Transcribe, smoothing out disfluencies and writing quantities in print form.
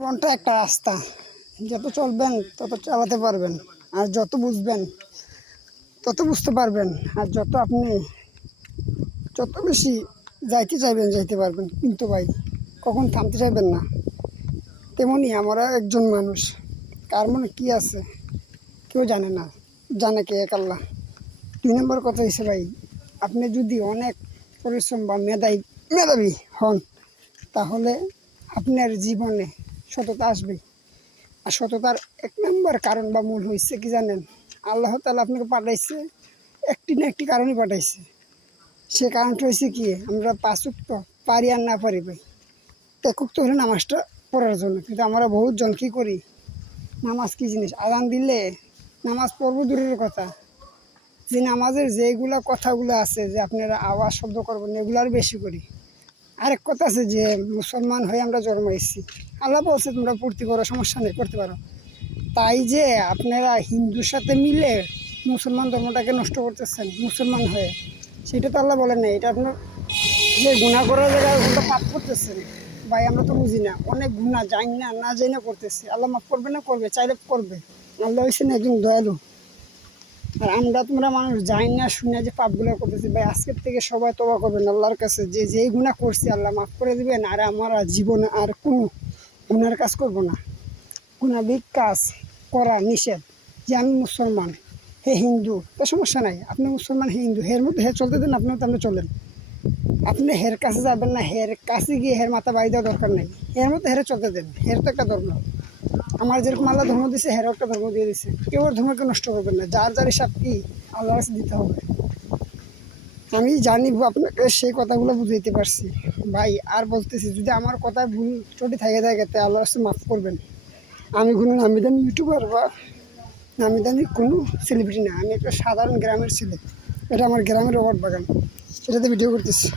জীবনটা একটা রাস্তা, যত চলবেন তত চালাতে পারবেন, আর যত বুঝবেন তত বুঝতে পারবেন, আর যত বেশি যাইতে চাইবেন যাইতে পারবেন। কিন্তু ভাই কখন থামতে চাইবেন না। তেমনই আমরা একজন মানুষ, কার মনে কী আছে কেউ জানে না, জানে কে এক আল্লাহ। 2 নম্বর কথা হচ্ছে ভাই, আপনি যদি অনেক পরিশ্রম বা মেধাবী হন, তাহলে আপনার জীবনে সততা আসবে। আর সততার 1 নম্বর কারণ বা মূল হয়েছে কি জানেন? আল্লাহ তাআলা আপনাকে পাঠাইছে একটি না একটি কারণে পাঠাইছে। সে কারণটা হয়েছে কি, আমরা 5 ওয়াক্ত পারি আর না পারি ভাই, একক তো হলো নামাজটা পড়ার জন্য। কিন্তু আমরা বহুত জন কী করি, নামাজ কী জিনিস, আজান দিলে নামাজ পড়ব দূরের কথা, যে নামাজের যেগুলো কথাগুলো আছে যে আপনারা আওয়াজ শব্দ করবেন, এগুলো আর বেশি করি। আরেক কথা আছে যে মুসলমান হয়ে আমরা জন্মাইছি, আল্লাহ বলছে তোমরা পূর্তি করো, সমস্যা নেই, করতে পারো। তাই যে আপনারা হিন্দুর সাথে মিলে মুসলমান ধর্মটাকে নষ্ট করতেছেন মুসলমান হয়ে, সেটা তো আল্লাহ বলেন না। এটা আপনার যে গুনাহ করার জায়গায় ওটা পাপ করতেছেন ভাই, আমরা তো বুঝি না, অনেক গুনাহ জানি না না জানি না করতেছি। আল্লাহ মাফ করবে না? করবে, চাইলে করবে। আল্লাহ হয়েছেন একজন দয়ালু। আর তোমরা মানুষ জানি না শুনে যে পাপগুলো করতেছি ভাই, আজকের থেকে সবাই তওবা করবেন আল্লাহর কাছে, যে যেই গুনাহ করছি আল্লাহ মাফ করে দিবেন। আর আমার জীবনে আর কোনো গুনার কাজ করব না, গুনাবিক কাজ করা নিষেধ। যে আমি মুসলমান, হে হিন্দু, তো সমস্যা নাই, আপনি মুসলমান হে হিন্দু, হের মধ্যে হে চলতে দেন, আপনিও তেমনি চলেন। আপনি হের কাছে যাবেন না, হের কাছে গিয়ে হের মাথা বাড়ি দেওয়া দরকার নেই, এর মধ্যে হেরে চলতে দেন। হের তো একটা ধর্ম, আমার যেরকম আল্লাহ ধর্ম দিয়েছে হেরও একটা ধর্ম দিয়ে দিয়েছে। কেউ ওর ধর্মকে নষ্ট করবেন না, যার যার হিসাব কি আল্লাহর কাছে দিতে হবে। আমি জানি আপনাকে সেই কথাগুলো বুঝাইতে পারছি ভাই। আর বলতেছি, যদি আমার কথায় ভুল ত্রুটি থাকে তাই আল্লাহর কাছে মাফ করবেন। আমি কোনো নামি দামি ইউটিউবার বা নামি দামি কোনো সেলিব্রিটি না, আমি একটা সাধারণ গ্রামের ছেলে। এটা আমার গ্রামের রবার্ট বাগান, এটাতে ভিডিও করতেছি।